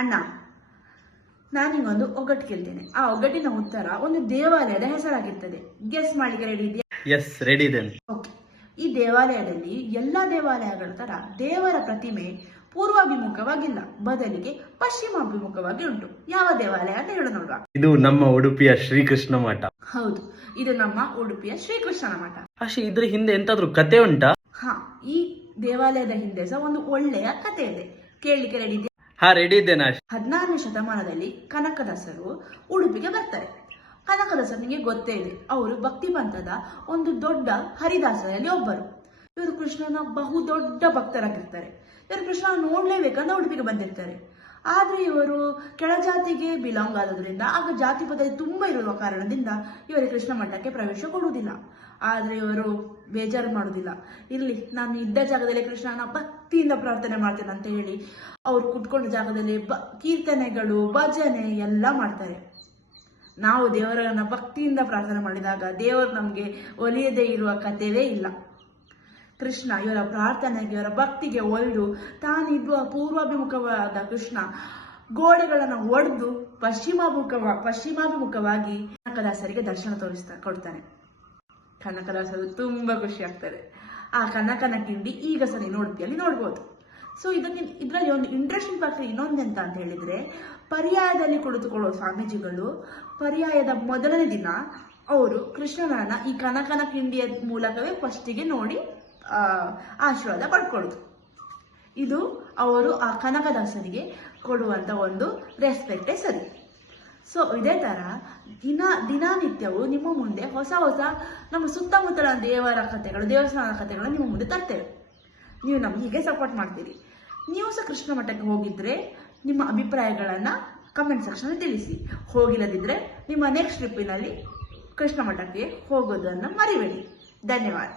ಅಣ್ಣ, ನಾನಿಗೊಂದು ಒಗ್ಗಟ್ಟು ಕೇಳ್ತೇನೆ. ಆ ಒಗ್ಗಟ್ಟಿನ ಉತ್ತರ ಒಂದು ದೇವಾಲಯದ ಹೆಸರಾಗಿರ್ತದೆ. ಗೆಸ್ ಮಾಡ್ಲಿಕ್ಕೆ ರೆಡಿ ಇದೆಯಾ? ಎಸ್, ರೆಡಿ ಇದ್ದೇನೆ. ಓಕೆ. ಈ ದೇವಾಲಯದಲ್ಲಿ ಎಲ್ಲಾ ದೇವಾಲಯಗಳ ತರ ದೇವರ ಪ್ರತಿಮೆ ಪೂರ್ವಾಭಿಮುಖವಾಗಿಲ್ಲ, ಬದಲಿಗೆ ಪಶ್ಚಿಮಾಭಿಮುಖವಾಗಿ ಉಂಟು. ಯಾವ ದೇವಾಲಯ ಅಂತ ಹೇಳು ನೋಡುವ. ಇದು ನಮ್ಮ ಉಡುಪಿಯ ಶ್ರೀಕೃಷ್ಣ ಮಠ. ಹೌದು, ಇದು ನಮ್ಮ ಉಡುಪಿಯ ಶ್ರೀಕೃಷ್ಣನ ಮಠ. ಅಷ್ಟೇ, ಇದ್ರ ಹಿಂದೆ ಎಂತಾದ್ರೂ ಕತೆ ಉಂಟಾ? ಹಾ, ಈ ದೇವಾಲಯದ ಹಿಂದೆ ಸಹ ಒಂದು ಒಳ್ಳೆಯ ಕತೆ ಇದೆ. ಕೇಳಲಿಕ್ಕೆ ರೆಡಿ ಇದೆಯಾ? ಹಾ, ರೆಡಿ ಇದ್ದೇನೆ. 16ನೇ ಶತಮಾನದಲ್ಲಿ ಕನಕದಾಸರು ಉಡುಪಿಗೆ ಬರ್ತಾರೆ. ಕನಕದಾಸರು ನಿಮಗೆ ಗೊತ್ತೇ ಇದೆ, ಅವರು ಭಕ್ತಿ ಪಂಥದ ಒಂದು ದೊಡ್ಡ ಹರಿದಾಸರಲ್ಲಿ ಒಬ್ಬರು. ಇವರು ಕೃಷ್ಣನ ಬಹು ದೊಡ್ಡ ಭಕ್ತರಾಗಿರ್ತಾರೆ. ಇವರು ಕೃಷ್ಣನ ನೋಡ್ಲೇಬೇಕಂತ ಉಡುಪಿಗೆ ಬಂದಿರ್ತಾರೆ. ಆದ್ರೆ ಇವರು ಕೆಳಜಾತಿಗೆ ಬಿಲಾಂಗ್ ಆಗೋದ್ರಿಂದ, ಆಗ ಜಾತಿ ಪದ್ಧತಿ ತುಂಬಾ ಇರುವ ಕಾರಣದಿಂದ ಇವರಿಗೆ ಕೃಷ್ಣ ಮಠಕ್ಕೆ ಪ್ರವೇಶ ಕೊಡುವುದಿಲ್ಲ. ಆದ್ರೆ ಇವರು ಬೇಜಾರು ಮಾಡುದಿಲ್ಲ. ಇರ್ಲಿ, ನಾನು ಇದ್ದ ಜಾಗದಲ್ಲಿ ಕೃಷ್ಣನ ಭಕ್ತಿಯಿಂದ ಪ್ರಾರ್ಥನೆ ಮಾಡ್ತೇನೆ ಅಂತ ಹೇಳಿ ಅವ್ರು ಕುತ್ಕೊಂಡ ಜಾಗದಲ್ಲಿ ಕೀರ್ತನೆಗಳು, ಭಜನೆ ಎಲ್ಲ ಮಾಡ್ತಾರೆ. ನಾವು ದೇವರನ್ನ ಭಕ್ತಿಯಿಂದ ಪ್ರಾರ್ಥನೆ ಮಾಡಿದಾಗ ದೇವರು ನಮ್ಗೆ ಒಲಿಯದೇ ಇರುವ ಕಥೆಯೇ ಇಲ್ಲ. ಕೃಷ್ಣ ಇವರ ಪ್ರಾರ್ಥನೆಗೆ, ಇವರ ಭಕ್ತಿಗೆ ಒಲಿದು ತಾನಿದ್ದ ಪೂರ್ವಾಭಿಮುಖವಾದ ಕೃಷ್ಣ ಗೋಡೆಗಳನ್ನು ಒಡೆದು ಪಶ್ಚಿಮಾಭಿಮುಖವಾಗಿ ಕನಕದಾಸರಿಗೆ ದರ್ಶನ ಕೊಡ್ತಾನೆ. ಕನಕದಾಸರು ತುಂಬಾ ಖುಷಿ ಆಗ್ತಾರೆ. ಆ ಕನಕನ ಕಿಂಡಿ ಈಗ ಸಹ ನೀನು ಉಡುಪಿಯಲ್ಲಿ ನೋಡ್ಬೋದು. ಸೊ ಇದರಲ್ಲಿ ಒಂದು ಇಂಟ್ರೆಸ್ಟಿಂಗ್ ಫ್ಯಾಕ್ಟರ್ ಇನ್ನೊಂದೆಂತ ಅಂತ ಹೇಳಿದ್ರೆ, ಪರ್ಯಾಯದಲ್ಲಿ ಕುಳಿತುಕೊಳ್ಳುವ ಸ್ವಾಮೀಜಿಗಳು ಪರ್ಯಾಯದ ಮೊದಲನೇ ದಿನ ಅವರು ಕೃಷ್ಣನನ್ನ ಈ ಕನಕನ ಕಿಂಡಿಯ ಮೂಲಕವೇ ಫಸ್ಟಿಗೆ ನೋಡಿ ಆಶೀರ್ವಾದ ಪಡ್ಕೊಳ್ಳುದು. ಇದು ಅವರು ಆ ಕನಕದಾಸರಿಗೆ ಕೊಡುವಂತ ಒಂದು ರೆಸ್ಪೆಕ್ಟೇ ಸರಿ. ಸೊ ಇದೇ ತರ ದಿನನಿತ್ಯವೂ ನಿಮ್ಮ ಮುಂದೆ ಹೊಸ ನಮ್ಮ ಸುತ್ತಮುತ್ತಲ ದೇವರ ಕಥೆಗಳು, ದೇವಸ್ಥಾನದ ಕಥೆಗಳು ನಿಮ್ಮ ಮುಂದೆ ತರ್ತೇವೆ. ನೀವು ನಮ್ಗೆ ಹೀಗೆ ಸಪೋರ್ಟ್ ಮಾಡ್ತೀರಿ. ನೀವು ಸಹ ಕೃಷ್ಣ ಮಠಕ್ಕೆ ಹೋಗಿದ್ರೆ ನಿಮ್ಮ ಅಭಿಪ್ರಾಯಗಳನ್ನ ಕಮೆಂಟ್ ಸೆಕ್ಷನ್ ತಿಳಿಸಿ. ಹೋಗಿಲ್ಲದಿದ್ರೆ ನಿಮ್ಮ ನೆಕ್ಸ್ಟ್ ಟ್ರಿಪ್ಪಿನಲ್ಲಿ ಕೃಷ್ಣ ಮಠಕ್ಕೆ ಹೋಗೋದನ್ನು ಮರಿಬೇಡಿ. ಧನ್ಯವಾದ.